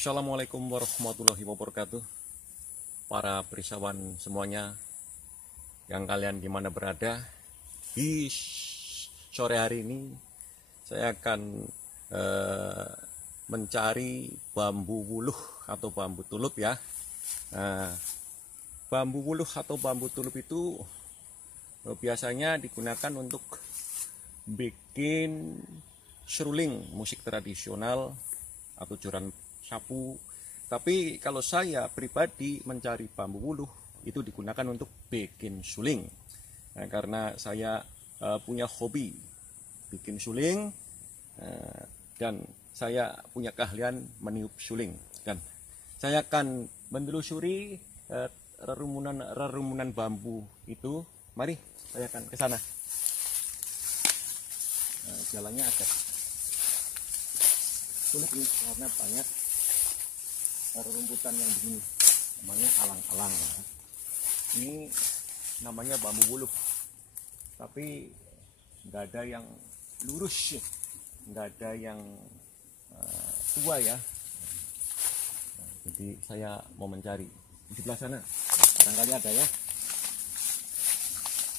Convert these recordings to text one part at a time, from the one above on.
Assalamualaikum warahmatullahi wabarakatuh. Para berisawan semuanya yang kalian dimana berada, di sore hari ini saya akan mencari bambu wuluh atau bambu tulup ya. Nah, bambu wuluh atau bambu tulup itu biasanya digunakan untuk bikin seruling musik tradisional atau joran sapu. Tapi kalau saya pribadi mencari bambu wuluh itu digunakan untuk bikin suling. Nah, karena saya punya hobi bikin suling dan saya punya keahlian meniup suling, dan saya akan menelusuri rerumunan bambu itu. Mari saya akan ke sana. Jalannya agak sulit ini karena banyak rumputan yang begini, namanya alang-alang. Ini namanya bambu wuluh, tapi nggak ada yang lurus, nggak ada yang tua ya. Jadi saya mau mencari di sebelah sana, barangkali ada ya.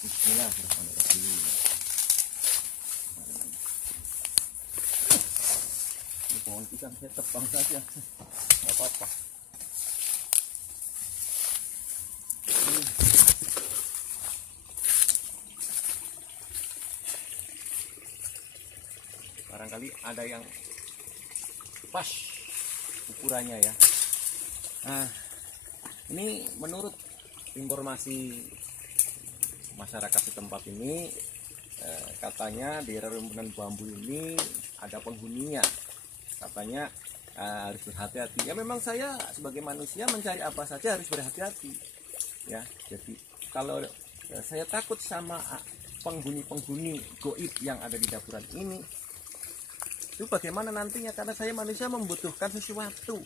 Bismillahirrahmanirrahim. Ini pohon pisang saya tebang saja, nggak apa-apa. Barangkali ada yang pas ukurannya ya. Nah, ini menurut informasi masyarakat setempat ini, katanya di rerumpunan bambu ini ada penghuninya. Katanya harus berhati-hati. Ya memang saya sebagai manusia mencari apa saja harus berhati-hati ya. Jadi kalau saya takut sama penghuni-penghuni goib yang ada di dapur ini, itu bagaimana nantinya? Karena saya manusia membutuhkan sesuatu.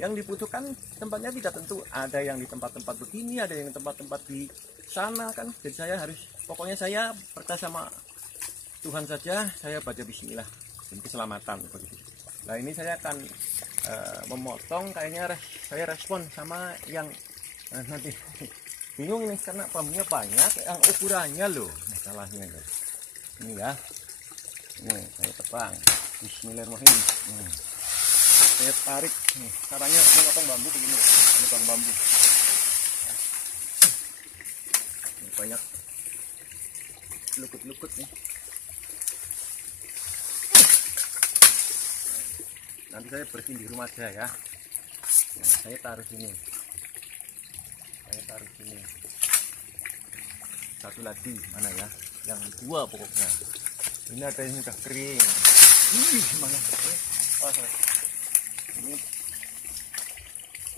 Yang dibutuhkan tempatnya tidak tentu. Ada yang di tempat-tempat begini, ada yang di tempat-tempat di sana kan. Jadi saya harus, pokoknya saya percaya sama Tuhan saja. Saya baca bismillah demi keselamatan begitu. Nah ini saya akan memotong, kayaknya saya respon sama yang nanti bingung nih karena bambunya banyak, yang ukurannya loh masalahnya guys. Ini ya, ini saya tebang. Bismillahirrahmanirrahim. Saya tarik nih, caranya memotong bambu begini, memotong bambu. Ini banyak lukut-lukut nih. Nanti saya bersihin di rumah aja ya. Nah, saya taruh sini. Satu lagi mana ya? Yang dua pokoknya. Ini ada yang sudah kering. Mana? Oh, sorry. Ini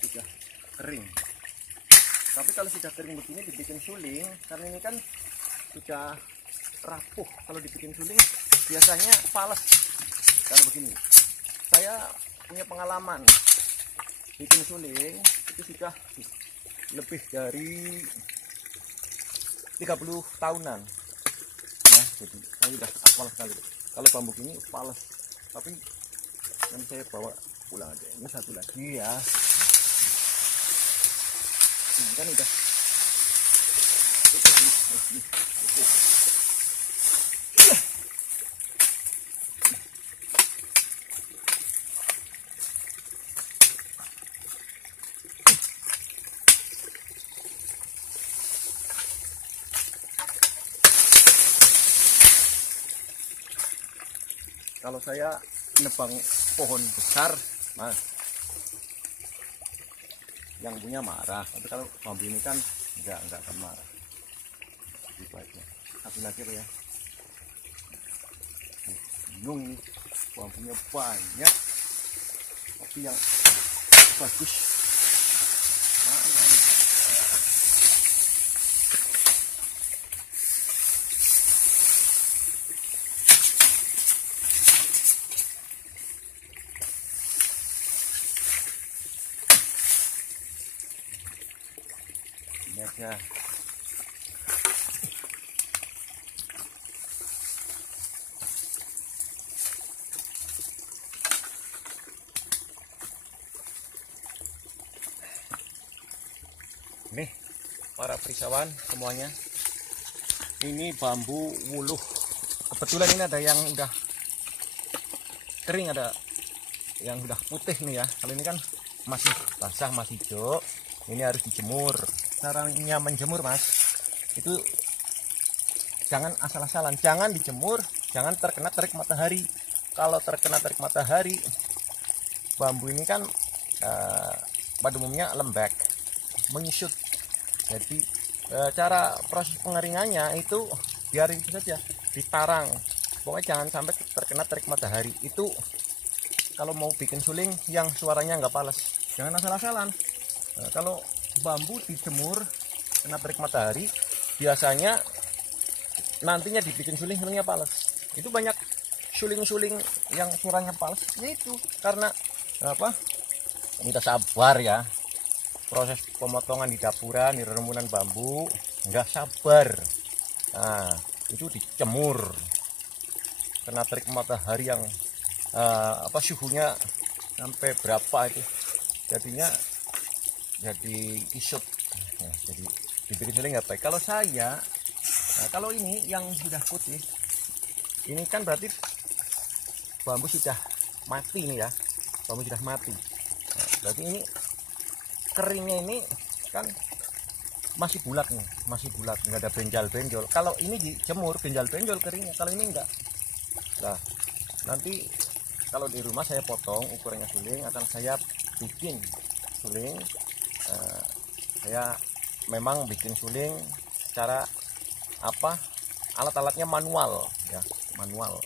sudah kering. Tapi kalau sudah kering begini dibikin suling, karena ini kan sudah rapuh. Kalau dibikin suling biasanya fales. Kalau begini, saya punya pengalaman bikin suling itu sudah lebih dari 30 tahunan ya. Jadi saya sudah hafal sekali. Kalau bambu ini fales, tapi nanti saya bawa pulang aja. Ini satu lagi ya. Ini kan udah itu. Kalau saya nebang pohon besar, mas, yang punya marah. Tapi kalau bambu ini kan enggak akan marah. Gitu aja. Satu lagi ya. Bingung ini, bambunya banyak, tapi yang bagus. Ini aja. Nih para perisawan semuanya, ini bambu wuluh. Kebetulan ini ada yang udah kering, ada yang udah putih nih ya. Kalau ini kan masih basah, masih hijau, ini harus dijemur. Caranya menjemur mas, itu jangan asal-asalan, jangan dijemur, jangan terkena terik matahari. Kalau terkena terik matahari, bambu ini kan pada umumnya lembek, menyusut. Jadi cara proses pengeringannya itu biarin itu saja, ditarang. Pokoknya jangan sampai terkena terik matahari. Itu kalau mau bikin suling yang suaranya nggak palas, jangan asal-asalan. Kalau bambu dijemur kena terik matahari, biasanya nantinya dibikin sulingnya palas. Itu banyak suling-suling yang suaranya palas, ya itu karena apa? Minta sabar ya. Proses pemotongan di dapuran, di rerumpunan bambu, nggak sabar. Nah, itu dijemur kena terik matahari yang suhunya sampai berapa itu, jadinya jadi isut. Nah, jadi dibikin suling nggak baik. Kalau saya, kalau ini yang sudah putih, ini kan berarti bambu sudah mati nih ya, bambu sudah mati. Nah, berarti ini keringnya ini kan masih bulat nih, masih bulat, nggak ada benjol-benjol. Kalau ini dijemur benjol-benjol keringnya, kalau ini enggak. Nah, nanti kalau di rumah saya potong ukurannya suling, akan saya bikin suling. Saya memang bikin suling secara alat-alatnya manual ya, manual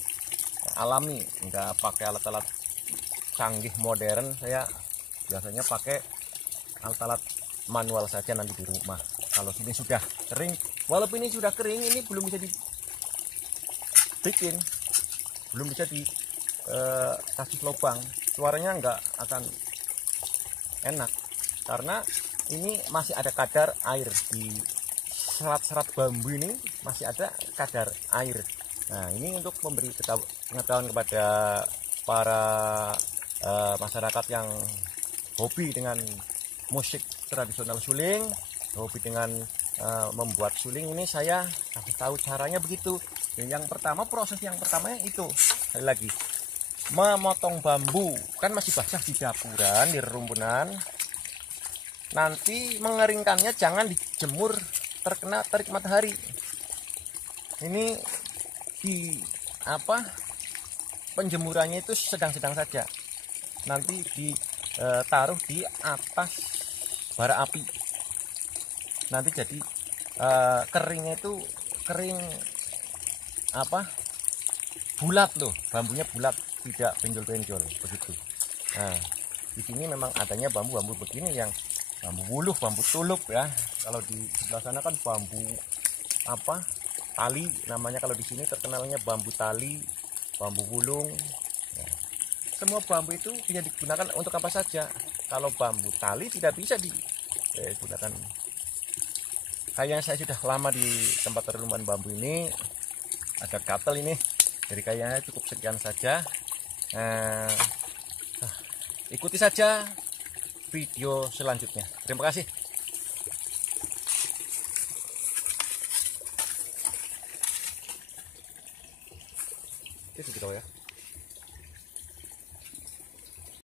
alami, nggak pakai alat-alat canggih modern. Saya biasanya pakai alat-alat manual saja nanti di rumah. Kalau ini sudah kering, walaupun ini sudah kering, ini belum bisa dibikin, belum bisa dikasih lubang, suaranya nggak akan enak karena ini masih ada kadar air di serat-serat bambu, ini masih ada kadar air. Nah, ini untuk memberi pengetahuan kepada para masyarakat yang hobi dengan musik tradisional suling, hobi dengan membuat suling, ini saya kasih tahu caranya begitu. Dan yang pertama, proses yang pertamanya itu sekali lagi memotong bambu, kan masih basah di dapuran, di rerumpunan. Nanti mengeringkannya jangan dijemur terkena terik matahari. Ini penjemurannya itu sedang-sedang saja. Nanti ditaruh di atas bara api. Nanti jadi keringnya itu kering bulat loh, bambunya bulat, tidak benjol-benjol begitu. Nah, di sini memang adanya bambu-bambu begini, yang bambu wuluh, bambu tulup ya. Kalau di sebelah sana kan bambu tali namanya, kalau di sini terkenalnya bambu tali, bambu wulung. Nah, semua bambu itu bisa digunakan untuk apa saja. Kalau bambu tali tidak bisa digunakan. Kayaknya saya sudah lama di tempat rerumpunan bambu ini, ada gatel ini. Jadi kayaknya cukup sekian saja. Ikuti saja video selanjutnya. Terima kasih. Itu kita ya.